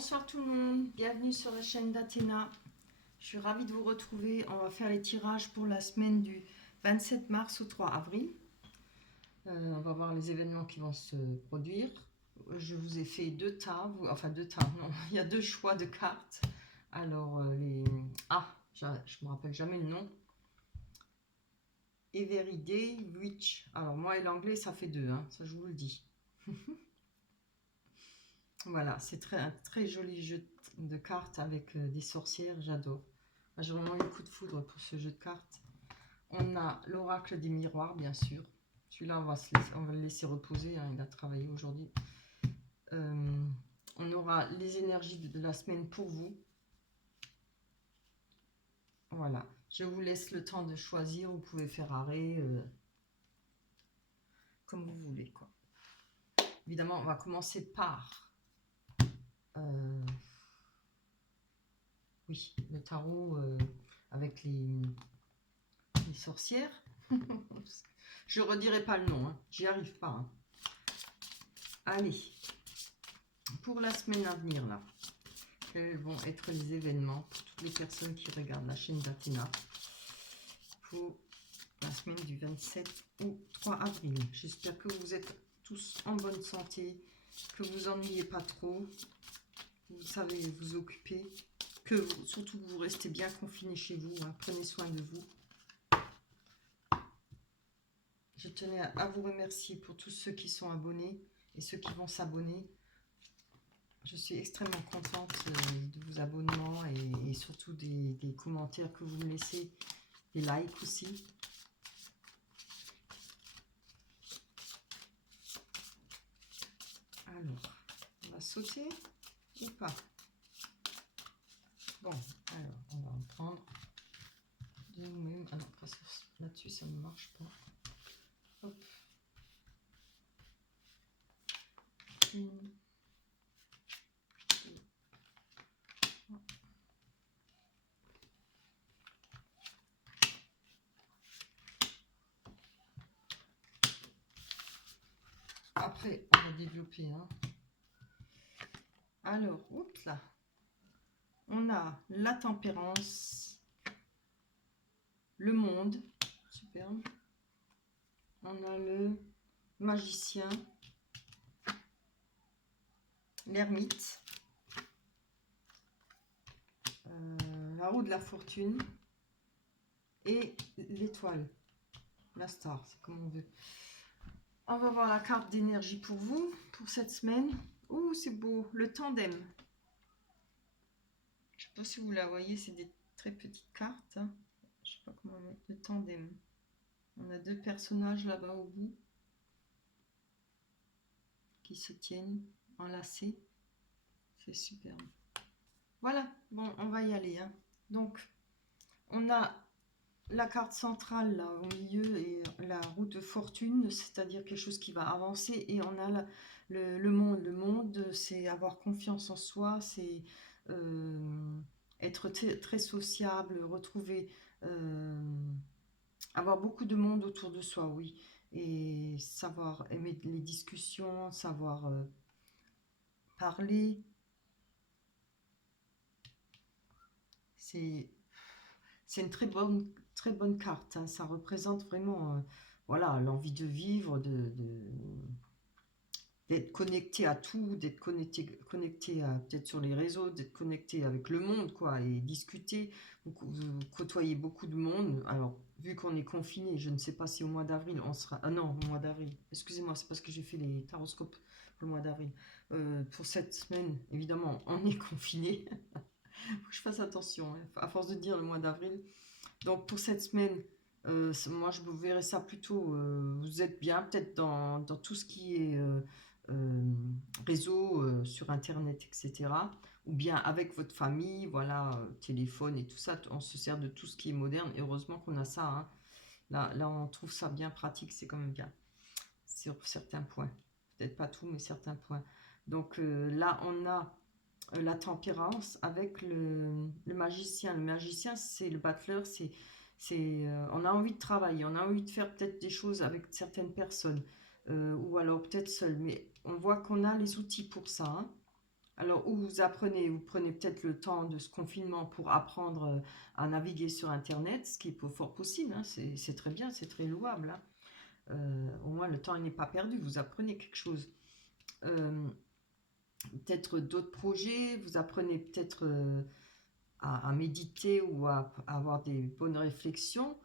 Bonsoir tout le monde, bienvenue sur la chaîne d'Athéna. Je suis ravie de vous retrouver. On va faire les tirages pour la semaine du 27 mars au 3 avril. On va voir les événements qui vont se produire. Je vous ai fait deux tas, enfin deux tas, non, il y a deux choix de cartes. Alors, je me rappelle jamais le nom. Everyday Witch. Alors, moi et l'anglais, ça fait deux, hein, ça je vous le dis. Voilà, c'est un très joli jeu de cartes avec des sorcières, j'adore. J'ai vraiment eu le coup de foudre pour ce jeu de cartes. On a l'oracle des miroirs, bien sûr. Celui-là, on va le laisser reposer, hein, il a travaillé aujourd'hui. On aura les énergies de la semaine pour vous. Voilà, je vous laisse le temps de choisir. Vous pouvez faire arrêt, comme vous voulez, quoi. Évidemment, on va commencer par... oui, le tarot avec les sorcières. Je redirai pas le nom, hein. J'y arrive pas. Hein. Allez, pour la semaine à venir, là, quels vont être les événements pour toutes les personnes qui regardent la chaîne d'Athéna pour la semaine du 27 au 3 avril. J'espère que vous êtes tous en bonne santé, que vous ennuyez pas trop, que vous savez vous occuper, surtout que vous restez bien confinés chez vous, hein. Prenez soin de vous. Je tenais à vous remercier pour tous ceux qui sont abonnés et ceux qui vont s'abonner. Je suis extrêmement contente de vos abonnements et surtout des commentaires que vous me laissez, des likes aussi. Alors, on va sauter ou pas? Bon, alors, on va en prendre de nous-mêmes. Ah non, là-dessus, ça ne marche pas. Hop. Une. Après, on va développer. Hein. Alors, oups là. On a la tempérance, le monde, superbe. On a le magicien, l'ermite, la roue de la fortune et l'étoile, la star, c'est comme on veut. On va voir la carte d'énergie pour vous, pour cette semaine. Ouh, c'est beau, le tandem. Je ne sais pas si vous la voyez, c'est des très petites cartes. Hein. Je ne sais pas comment mettre le tandem. On a deux personnages là-bas au bout qui se tiennent enlacés. C'est superbe. Voilà, bon, on va y aller. Hein. Donc, on a la carte centrale là au milieu et la roue de fortune, c'est-à-dire quelque chose qui va avancer. Et on a le monde. Le monde, c'est avoir confiance en soi, c'est être très sociable, retrouver, avoir beaucoup de monde autour de soi, oui. Et savoir aimer les discussions, savoir parler. C'est une très bonne carte. Hein. Ça représente vraiment voilà, l'envie de vivre, d'être connecté à tout, d'être connecté peut-être sur les réseaux, d'être connecté avec le monde, quoi, et discuter. Vous côtoyez beaucoup de monde. Alors, vu qu'on est confiné, je ne sais pas si au mois d'avril on sera... Ah non, au mois d'avril. Excusez-moi, c'est parce que j'ai fait les taroscopes le mois d'avril. Pour cette semaine, évidemment, on est confiné. Faut que je fasse attention, hein, à force de dire le mois d'avril. Donc pour cette semaine, moi je verrais ça plutôt, vous êtes bien peut-être dans tout ce qui est réseau sur internet, etc. Ou bien avec votre famille, voilà, téléphone et tout ça, on se sert de tout ce qui est moderne. Et heureusement qu'on a ça. Hein. Là, on trouve ça bien pratique, c'est quand même bien. Sur certains points. Peut-être pas tout, mais certains points. Donc là, on a la tempérance avec le magicien. Le magicien, c'est le battleur, on a envie de travailler, on a envie de faire peut-être des choses avec certaines personnes, ou alors peut-être seul, mais on voit qu'on a les outils pour ça. Hein. Alors, où vous prenez peut-être le temps de ce confinement pour apprendre à naviguer sur Internet, ce qui est fort possible, hein, c'est très bien, c'est très louable, hein. Au moins, le temps il n'est pas perdu, vous apprenez quelque chose. Euh, Peut-être d'autres projets, vous apprenez peut-être à méditer ou à avoir des bonnes réflexions.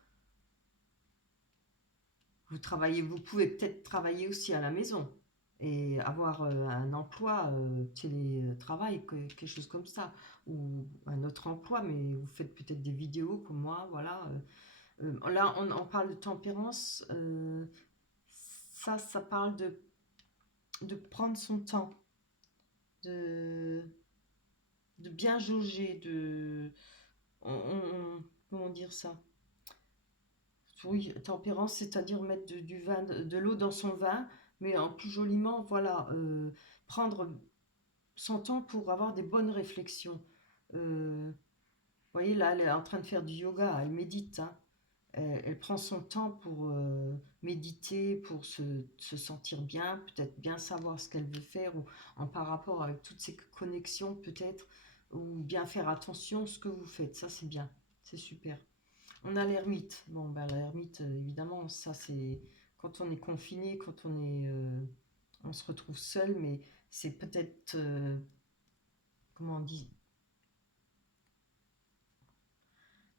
Vous pouvez peut-être travailler aussi à la maison et avoir un emploi télétravail, quelque chose comme ça, ou un autre emploi, mais vous faites peut-être des vidéos comme moi, voilà. Là, on parle de tempérance, ça parle de prendre son temps, de, de bien jauger, comment dire ça? Oui, tempérance, c'est-à-dire mettre du vin, de l'eau dans son vin, mais en plus joliment, voilà, prendre son temps pour avoir des bonnes réflexions. Vous voyez, là, elle est en train de faire du yoga, elle médite, hein. Elle prend son temps pour méditer, pour se sentir bien, peut-être bien savoir ce qu'elle veut faire, ou en par rapport avec toutes ces connexions, peut-être, ou bien faire attention à ce que vous faites. Ça, c'est bien, c'est super. On a l'ermite. Bon, ben, l'ermite, évidemment, ça c'est quand on est confiné, quand on se retrouve seul, mais c'est peut-être, comment on dit,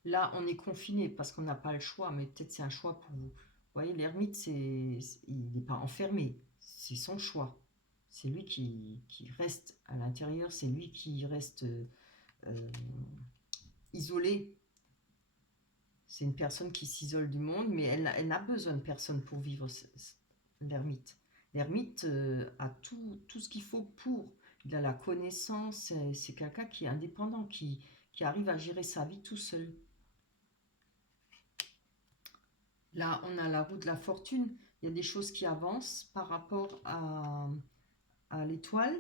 là on est confiné parce qu'on n'a pas le choix, mais peut-être c'est un choix pour vous. Vous voyez, l'ermite, il n'est pas enfermé, c'est son choix. C'est lui qui reste à l'intérieur, c'est lui qui reste euh, isolé. C'est une personne qui s'isole du monde, mais elle n'a besoin de personne pour vivre, l'ermite. L'ermite a tout ce qu'il faut pour. Il a la connaissance, c'est quelqu'un qui est indépendant, qui arrive à gérer sa vie tout seul. Là, on a la roue de la fortune. Il y a des choses qui avancent par rapport à l'étoile.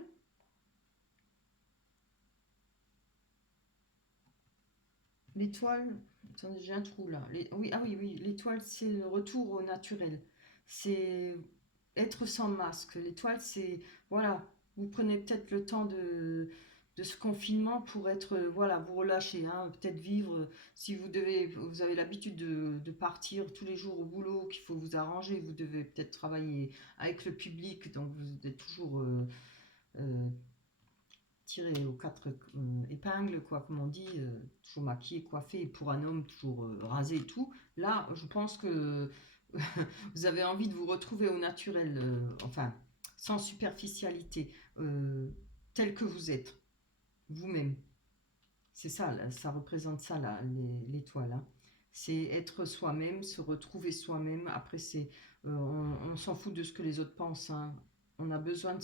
L'étoile, attendez, j'ai un trou là. Oui, ah oui, oui, l'étoile, c'est le retour au naturel. C'est être sans masque. L'étoile, c'est, voilà, vous prenez peut-être le temps de ce confinement pour être, voilà, vous relâcher, hein, peut-être vivre, si vous avez l'habitude de partir tous les jours au boulot, qu'il faut vous arranger, vous devez peut-être travailler avec le public, donc vous êtes toujours euh, tiré aux quatre épingles, quoi, comme on dit, toujours maquillé, coiffé, et pour un homme, toujours rasé et tout. Là, je pense que vous avez envie de vous retrouver au naturel, enfin, sans superficialité, tel que vous êtes, vous-même. C'est ça, là, ça représente ça, là, l'étoile, hein. C'est être soi-même, se retrouver soi-même. Après, on s'en fout de ce que les autres pensent, hein. On a besoin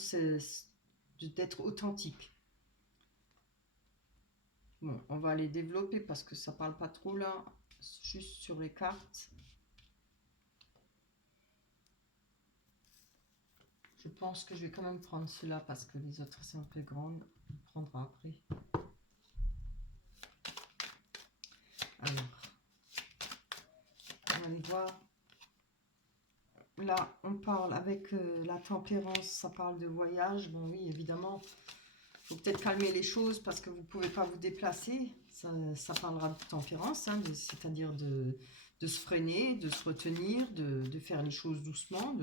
d'être authentique. Bon, on va les développer parce que ça parle pas trop là, juste sur les cartes. Je pense que je vais quand même prendre cela parce que les autres sont un peu grandes. On prendra après. Alors, on va aller voir. Là, on parle avec la tempérance, ça parle de voyage. Bon, oui, évidemment, il faut peut-être calmer les choses parce que vous ne pouvez pas vous déplacer. Ça parlera de tempérance, hein, c'est-à-dire de se freiner, de se retenir, de faire les choses doucement.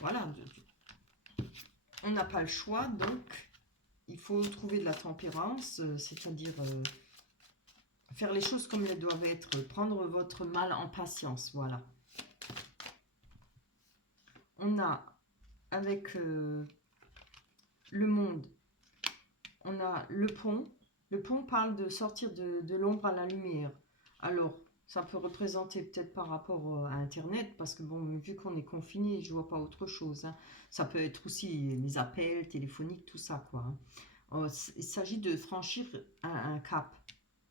Voilà, on n'a pas le choix, donc il faut trouver de la tempérance, c'est-à-dire faire les choses comme elles doivent être, prendre votre mal en patience, voilà. On a, avec le monde, on a le pont. Le pont parle de sortir de l'ombre à la lumière. Alors, ça peut représenter peut-être par rapport à Internet, parce que bon, vu qu'on est confiné, je vois pas autre chose, hein. Ça peut être aussi les appels téléphoniques, tout ça, quoi, hein. Il s'agit de franchir un cap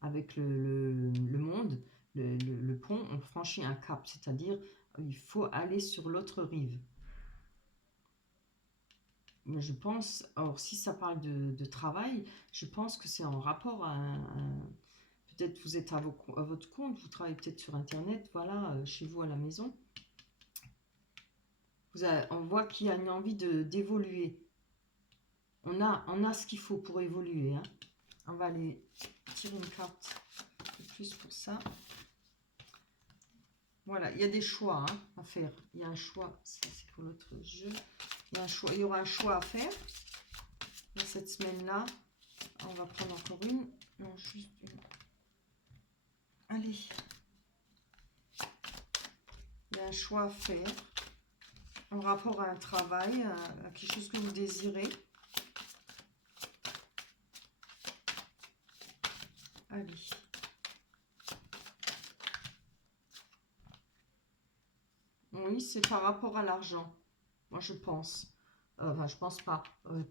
avec le monde, le pont, on franchit un cap, c'est-à-dire il faut aller sur l'autre rive. Mais je pense, alors si ça parle de travail, je pense que c'est en rapport peut-être vous êtes à votre compte, vous travaillez peut-être sur Internet, voilà, chez vous à la maison. On voit qu'il y a une envie d'évoluer. On a ce qu'il faut pour évoluer. Hein. On va aller tirer une carte de plus pour ça. Voilà, il y a des choix hein, à faire. Il y a un choix, c'est pour l'autre jeu. Il y a un choix, il y aura un choix à faire dans cette semaine-là. On va prendre encore une. Non, juste une. Allez. Il y a un choix à faire en rapport à un travail, à quelque chose que vous désirez. Allez. Oui, c'est par rapport à l'argent. Moi, je pense. Enfin, je pense pas.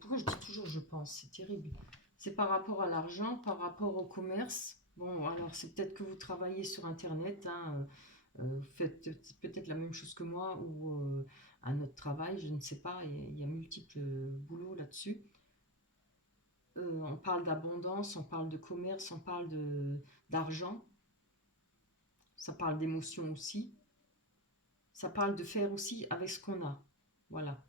Pourquoi je dis toujours je pense? C'est terrible. C'est par rapport à l'argent, par rapport au commerce. Bon, alors c'est peut-être que vous travaillez sur Internet. Hein, vous faites peut-être la même chose que moi ou un autre travail, je ne sais pas. Il y a multiples boulots là-dessus. On parle d'abondance, on parle de commerce, on parle d'argent. Ça parle d'émotion aussi. Ça parle de faire aussi avec ce qu'on a. Voilà.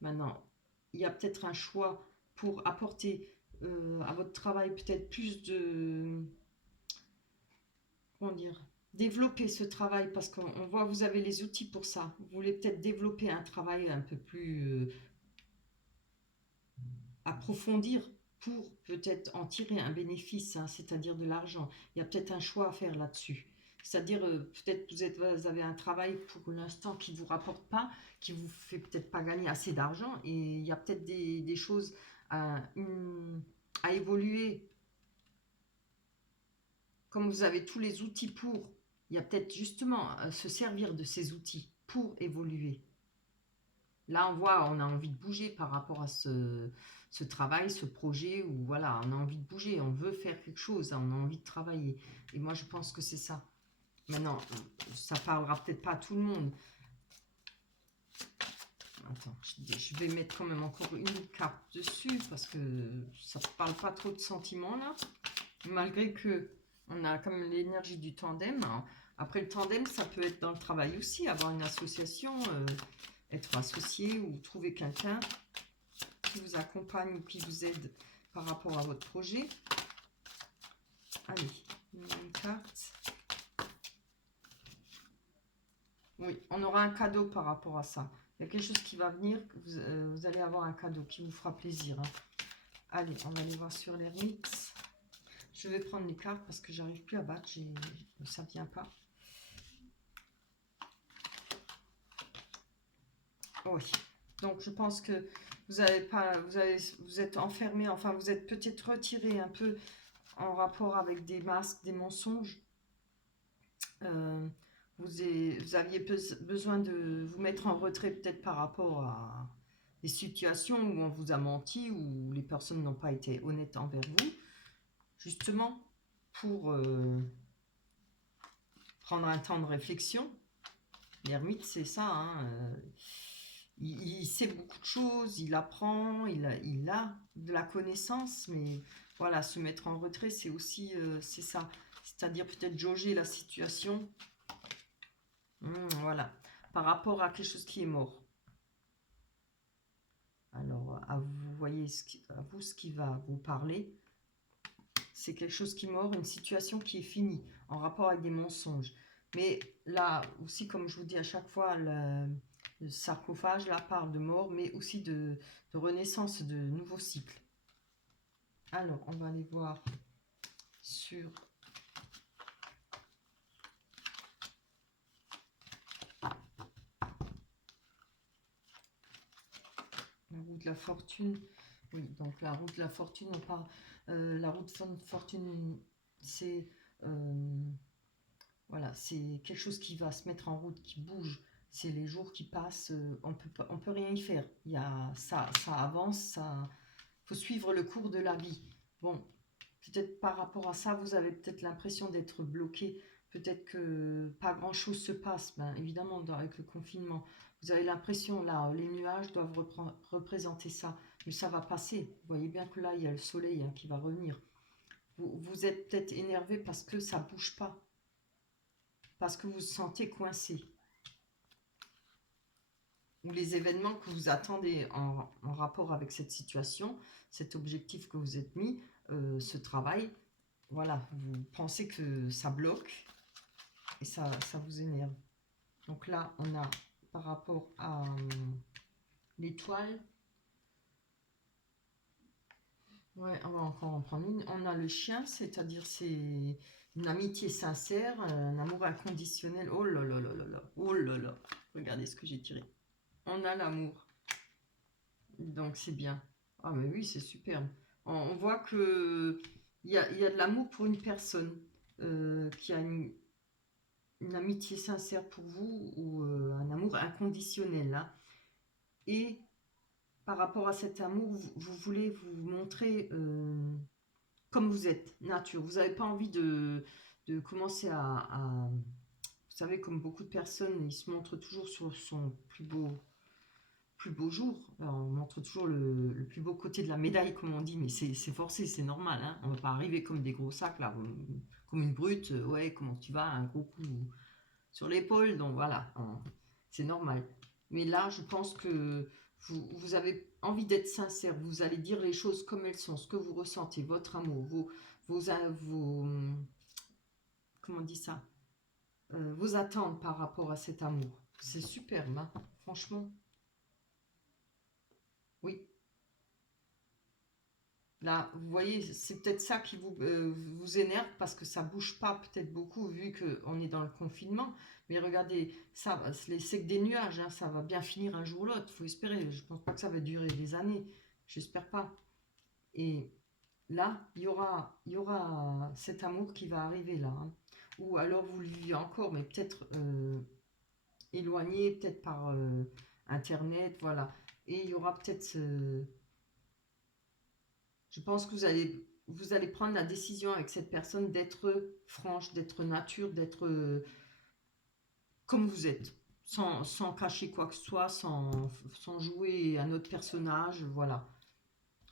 Maintenant, il y a peut-être un choix pour apporter à votre travail peut-être plus de... Comment dire? Développer ce travail parce qu'on voit que vous avez les outils pour ça. Vous voulez peut-être développer un travail un peu plus approfondir pour peut-être en tirer un bénéfice, hein, c'est-à-dire de l'argent. Il y a peut-être un choix à faire là-dessus. C'est-à-dire, peut-être que vous avez un travail pour l'instant qui ne vous rapporte pas, qui vous fait peut-être pas gagner assez d'argent, et il y a peut-être des choses à évoluer. Comme vous avez tous les outils pour, il y a peut-être justement se servir de ces outils pour évoluer. Là, on voit, on a envie de bouger par rapport à ce travail, ce projet, où voilà, on a envie de bouger, on veut faire quelque chose, hein, on a envie de travailler. Et moi, je pense que c'est ça. Maintenant, ça parlera peut-être pas à tout le monde. Attends, je vais mettre quand même encore une carte dessus, parce que ça ne parle pas trop de sentiments, là. Malgré que on a comme l'énergie du tandem. Hein. Après, le tandem, ça peut être dans le travail aussi, avoir une association, être associé ou trouver quelqu'un qui vous accompagne ou qui vous aide par rapport à votre projet. Allez, une carte. Oui, on aura un cadeau par rapport à ça. Il y a quelque chose qui va venir, vous allez avoir un cadeau qui vous fera plaisir. Hein. Allez, on va aller voir sur l'ermite. Je vais prendre les cartes parce que j'arrive plus à battre, ça ne vient pas. Oui, donc je pense que vous êtes enfermé, enfin vous êtes peut-être retiré un peu en rapport avec des masques, des mensonges. Vous aviez besoin de vous mettre en retrait peut-être par rapport à des situations où on vous a menti, où les personnes n'ont pas été honnêtes envers vous, justement pour prendre un temps de réflexion. L'ermite, c'est ça, hein, il sait beaucoup de choses, il apprend, il a de la connaissance, mais voilà, se mettre en retrait, c'est aussi c'est ça. C'est-à-dire peut-être jauger la situation. Voilà, par rapport à quelque chose qui est mort. Alors, vous voyez à vous ce qui va vous parler. C'est quelque chose qui est mort, une situation qui est finie, en rapport avec des mensonges. Mais là aussi, comme je vous dis à chaque fois, le sarcophage, là, parle de mort, mais aussi de renaissance, de nouveaux cycles. Alors, on va aller voir sur... la roue de la fortune. Oui, donc la roue de la fortune, on parle... la roue de fortune, c'est... voilà, c'est quelque chose qui va se mettre en route, qui bouge. C'est les jours qui passent, on peut rien y faire. Il y a, ça avance, ça faut suivre le cours de la vie. Bon, peut-être par rapport à ça, vous avez peut-être l'impression d'être bloqué. Peut-être que pas grand-chose se passe. Ben, évidemment, avec le confinement, vous avez l'impression, là, les nuages doivent représenter ça. Mais ça va passer. Vous voyez bien que là, il y a le soleil qui va revenir. Vous êtes peut-être énervé parce que ça ne bouge pas. Parce que vous vous sentez coincé. ou les événements que vous attendez en rapport avec cette situation, cet objectif que vous êtes mis, ce travail, voilà, vous pensez que ça bloque et ça vous énerve. Donc là, on a par rapport à l'étoile, ouais, on va encore en prendre une. On a le chien, c'est-à-dire c'est une amitié sincère, un amour inconditionnel. Oh là là là là là, oh là là. Regardez ce que j'ai tiré. On a l'amour. Donc c'est bien. Ah mais oui, c'est superbe. On voit que il y a de l'amour pour une personne qui a une amitié sincère pour vous ou un amour inconditionnel. Hein. Et par rapport à cet amour, vous voulez vous montrer comme vous êtes, nature. Vous n'avez pas envie de commencer vous savez, comme beaucoup de personnes, ils se montrent toujours sur son plus beau jour. Alors, on montre toujours le plus beau côté de la médaille, comme on dit, mais c'est forcé, c'est normal. Hein. On ne va pas arriver comme des gros sacs, là, comme une brute. Ouais, comment tu vas, un gros coup sur l'épaule. Donc voilà, c'est normal. Mais là, je pense que vous avez envie d'être sincère. Vous allez dire les choses comme elles sont, ce que vous ressentez, votre amour, comment on dit ça, vos attentes par rapport à cet amour. C'est superbe, hein, franchement. Oui. Là, vous voyez, c'est peut-être ça qui vous énerve parce que ça bouge pas peut-être beaucoup vu qu'on est dans le confinement. Mais regardez, ça, c'est que des nuages, hein, ça va bien finir un jour ou l'autre. Il faut espérer. Je pense pas que ça va durer des années. J'espère pas. Et là, il y aura cet amour qui va arriver là. Hein. Ou alors vous le vivez encore, mais peut-être éloigné, peut-être par Internet, voilà. Et il y aura peut-être je pense que vous allez prendre la décision avec cette personne d'être franche, d'être nature, d'être comme vous êtes, sans cacher quoi que ce soit, sans jouer un autre personnage, voilà.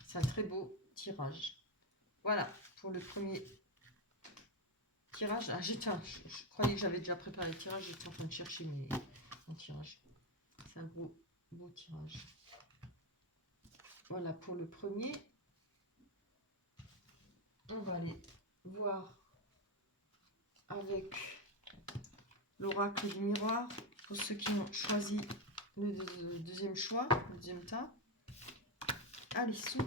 C'est un très beau tirage. Voilà, pour le premier tirage. Ah, je croyais que j'avais déjà préparé le tirage, j'étais en train de chercher mon tirage. C'est un beau tirage. Voilà pour le premier. On va aller voir avec l'oracle du miroir pour ceux qui ont choisi le deuxième choix, le deuxième tas. Allez, sous.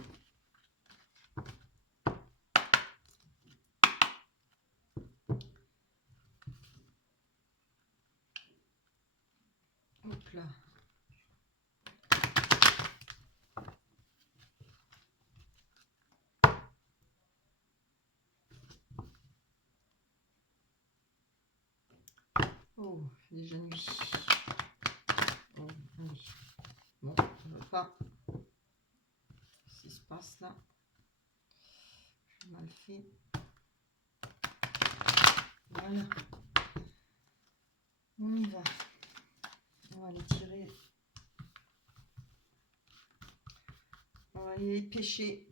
Hop là. Oh, déjà nuit. Oh, allez. Bon, on ne va pas. Ce qui se passe là. J'ai mal fait. Voilà. On y va. On va aller tirer. On va aller pêcher.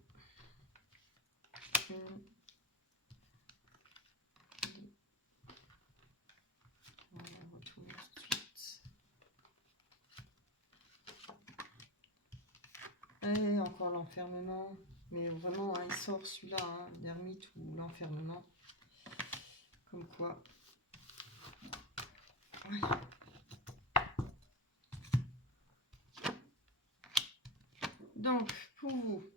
Et encore l'enfermement. Mais vraiment, hein, il sort celui-là, hein, l'ermite ou l'enfermement. Comme quoi. Ouais. Donc, pour vous,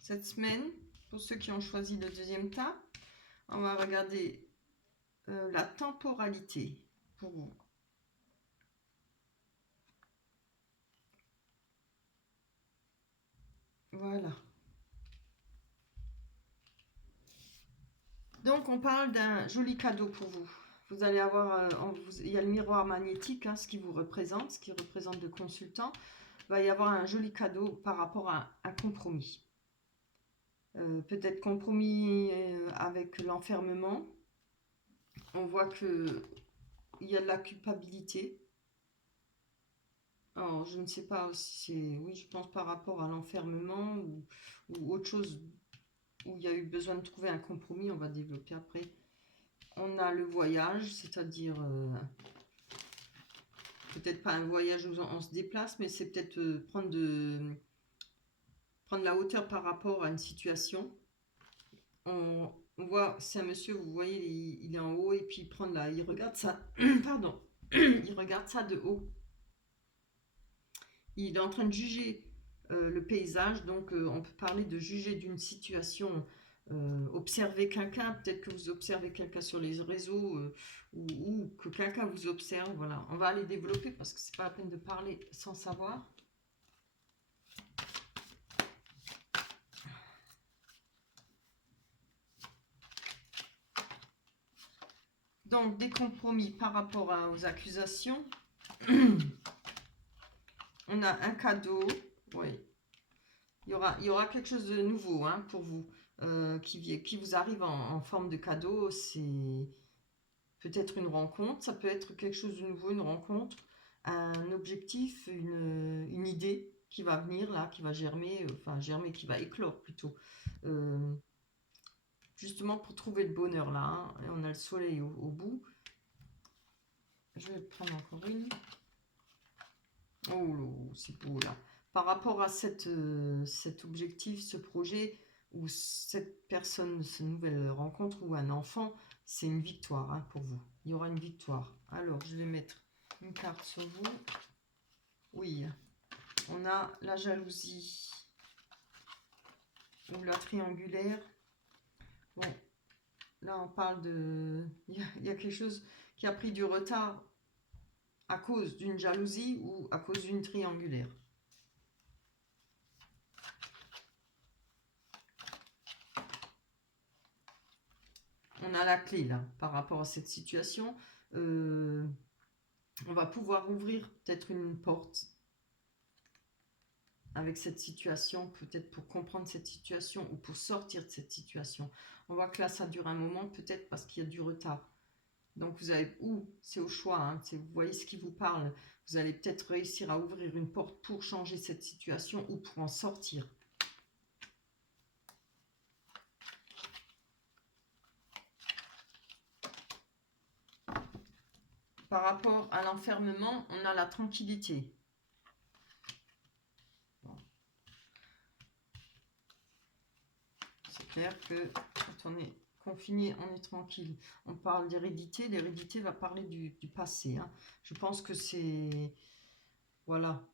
cette semaine, pour ceux qui ont choisi le deuxième tas, on va regarder la temporalité pour vous. Voilà. Donc, on parle d'un joli cadeau pour vous. Vous allez avoir, il y a le miroir magnétique, hein, ce qui vous représente, ce qui représente le consultant. Il va y avoir un joli cadeau par rapport à un compromis. Peut-être compromis avec l'enfermement. On voit que il y a de la culpabilité. Alors, je ne sais pas si c'est, oui, je pense par rapport à l'enfermement ou autre chose où il y a eu besoin de trouver un compromis, on va développer après. On a le voyage, c'est-à-dire peut-être pas un voyage où on se déplace, mais c'est peut-être prendre la hauteur par rapport à une situation. On voit, c'est un monsieur, vous voyez, il est en haut et puis il regarde ça, pardon, il regarde ça de haut. Il est en train de juger le paysage, donc on peut parler de juger d'une situation, observer quelqu'un, peut-être que vous observez quelqu'un sur les réseaux ou que quelqu'un vous observe, voilà. On va aller développer parce que c'est pas la peine de parler sans savoir. Donc, des compromis par rapport aux accusations. On a un cadeau, oui. Il y aura quelque chose de nouveau hein, pour vous qui vous arrive en forme de cadeau. C'est peut-être une rencontre, ça peut être quelque chose de nouveau, une rencontre, un objectif, une idée qui va venir là, qui va germer, qui va éclore plutôt. Justement pour trouver le bonheur là. Hein, et on a le soleil au bout. Je vais prendre encore une. Oh, c'est beau là. Par rapport à cet objectif, ce projet, ou cette personne, cette nouvelle rencontre, ou un enfant, c'est une victoire hein, pour vous. Il y aura une victoire. Alors, je vais mettre une carte sur vous. Oui, on a la jalousie, ou la triangulaire. Bon, là, on parle de... Il y a quelque chose qui a pris du retard à cause d'une jalousie ou à cause d'une triangulaire. On a la clé là par rapport à cette situation. On va pouvoir ouvrir peut-être une porte avec cette situation, peut-être pour comprendre cette situation ou pour sortir de cette situation. On voit que là ça dure un moment, peut-être parce qu'il y a du retard. Donc vous avez, c'est au choix, hein, vous voyez ce qui vous parle, vous allez peut-être réussir à ouvrir une porte pour changer cette situation ou pour en sortir. Par rapport à l'enfermement, on a la tranquillité. Bon. C'est clair que quand on est confiné, on est tranquille. On parle d'hérédité. L'hérédité va parler du passé. Hein. Je pense que c'est... Voilà.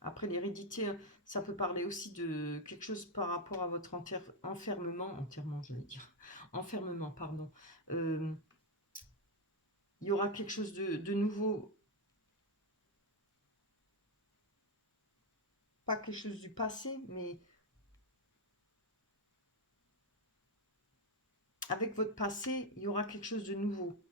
Après, l'hérédité, ça peut parler aussi de quelque chose par rapport à votre enfermement. Enterrement, je vais dire. Enfermement, pardon. Il y aura quelque chose de nouveau. Pas quelque chose du passé, mais avec votre passé, il y aura quelque chose de nouveau.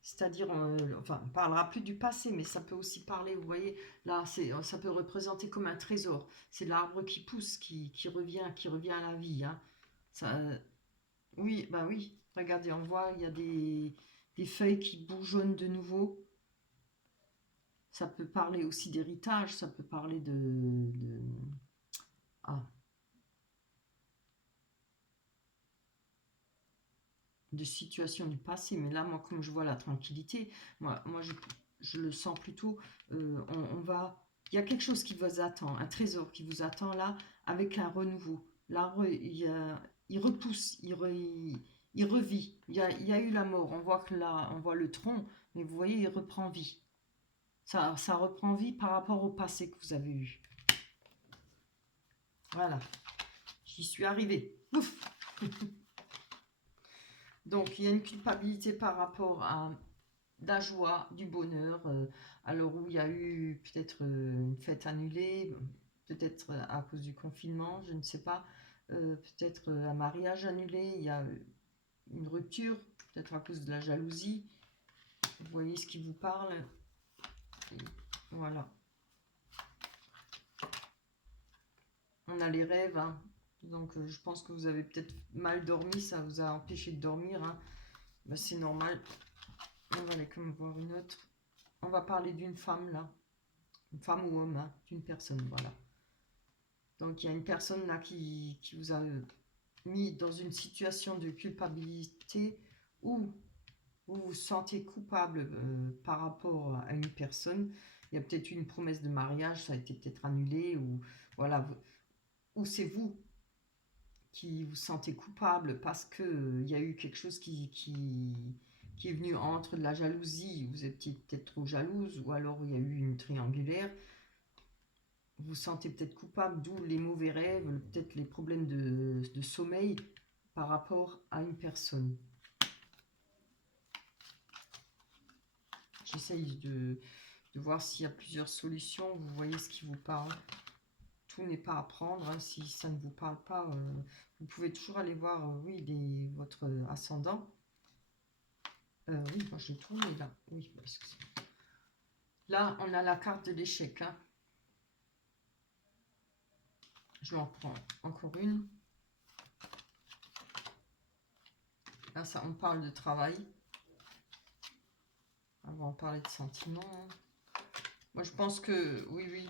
C'est-à-dire, on ne parlera plus du passé, mais ça peut aussi parler, vous voyez, là, ça peut représenter comme un trésor. C'est l'arbre qui pousse, qui revient à la vie. Hein. Ça, oui, bah oui, regardez, on voit, il y a des feuilles qui bourgeonnent de nouveau. Ça peut parler aussi d'héritage, ça peut parler de situation du passé. Mais là, moi, comme je vois la tranquillité, moi je le sens plutôt, il y a quelque chose qui vous attend, un trésor qui vous attend là, avec un renouveau. L'arbre, il repousse, il revit. Il y a eu la mort, on voit que là, on voit le tronc, mais vous voyez, il reprend vie. Ça reprend vie par rapport au passé que vous avez eu. Voilà, j'y suis arrivée. Ouf. Donc, il y a une culpabilité par rapport à la joie, du bonheur, alors où il y a eu peut-être une fête annulée, peut-être à cause du confinement, je ne sais pas, peut-être un mariage annulé, il y a une rupture, peut-être à cause de la jalousie, vous voyez ce qui vous parle, et voilà. On a les rêves, hein. Donc je pense que vous avez peut-être mal dormi, ça vous a empêché de dormir, hein. Ben, c'est normal. On va aller comme voir une autre. On va parler d'une femme là. Une femme ou homme, hein, d'une personne, voilà. Donc il y a une personne là qui vous a mis dans une situation de culpabilité ou vous vous sentez coupable par rapport à une personne. Il y a peut-être une promesse de mariage, ça a été peut-être annulé, ou voilà, ou c'est vous qui vous sentez coupable parce que il y a eu quelque chose qui est venu entre de la jalousie, vous étiez peut-être trop jalouse, ou alors il y a eu une triangulaire, vous vous sentez peut-être coupable, d'où les mauvais rêves, peut-être les problèmes de sommeil par rapport à une personne. J'essaye de voir s'il y a plusieurs solutions, vous voyez ce qui vous parle. Tout n'est pas à prendre, hein. Si ça ne vous parle pas, vous pouvez toujours aller voir oui, votre ascendant. Oui, moi je l'ai tourné là. Oui, parce que là, on a la carte de l'échec. Hein. Je vais en prendre encore une. Là, ça, on parle de travail. On va en parler de sentiments. Hein. Moi, je pense que... Oui, oui.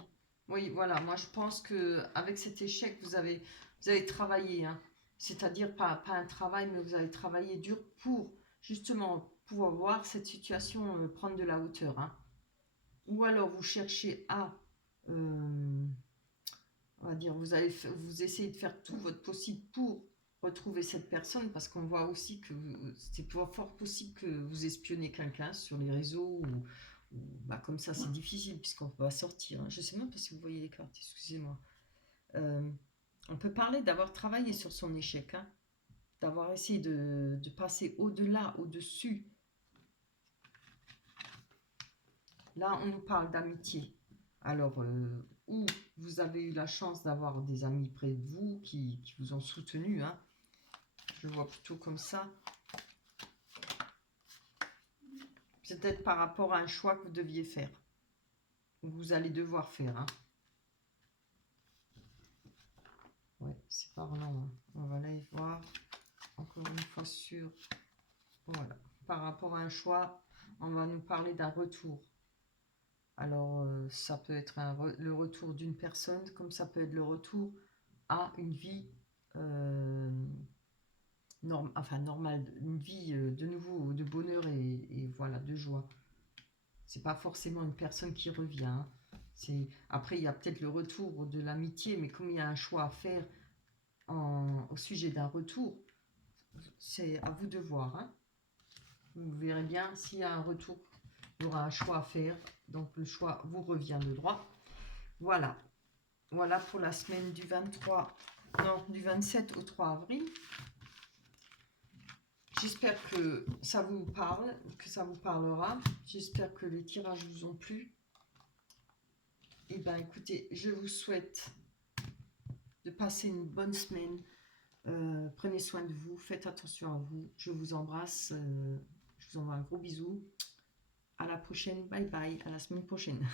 Oui, voilà. Moi, je pense que avec cet échec, vous avez travaillé. Hein. C'est-à-dire, pas un travail, mais vous avez travaillé dur pour, justement, pouvoir voir cette situation prendre de la hauteur. Hein. Ou alors, vous cherchez à... on va dire, vous essayez de faire tout votre possible pour retrouver cette personne, parce qu'on voit aussi que c'est fort possible que vous espionnez quelqu'un sur les réseaux, bah, comme ça c'est difficile puisqu'on peut pas sortir. Hein. Je sais même pas si vous voyez les cartes, excusez-moi. On peut parler d'avoir travaillé sur son échec, hein, d'avoir essayé de passer au-delà, au-dessus. Là, on nous parle d'amitié. Alors, où vous avez eu la chance d'avoir des amis près de vous qui vous ont soutenu, hein. Je vois plutôt comme ça. Peut-être par rapport à un choix que vous deviez faire. Ou vous allez devoir faire. Hein. Ouais, c'est parlant. Hein. On va aller voir encore une fois sur... Voilà. Par rapport à un choix, on va nous parler d'un retour. Alors, ça peut être le retour d'une personne, comme ça peut être le retour à une vie normale, une vie de nouveau de bonheur et voilà, de joie. C'est pas forcément une personne qui revient. Hein. Après, il y a peut-être le retour de l'amitié, mais comme il y a un choix à faire au sujet d'un retour, c'est à vous de voir. Hein. Vous verrez bien, s'il y a un retour, il y aura un choix à faire. Donc le choix vous revient de droit. Voilà. Voilà pour la semaine du 27 au 3 avril. J'espère que ça vous parle, que ça vous parlera. J'espère que les tirages vous ont plu. Et bien écoutez, je vous souhaite de passer une bonne semaine. Prenez soin de vous, faites attention à vous. Je vous embrasse. Je vous envoie un gros bisou. À la prochaine. Bye bye. À la semaine prochaine.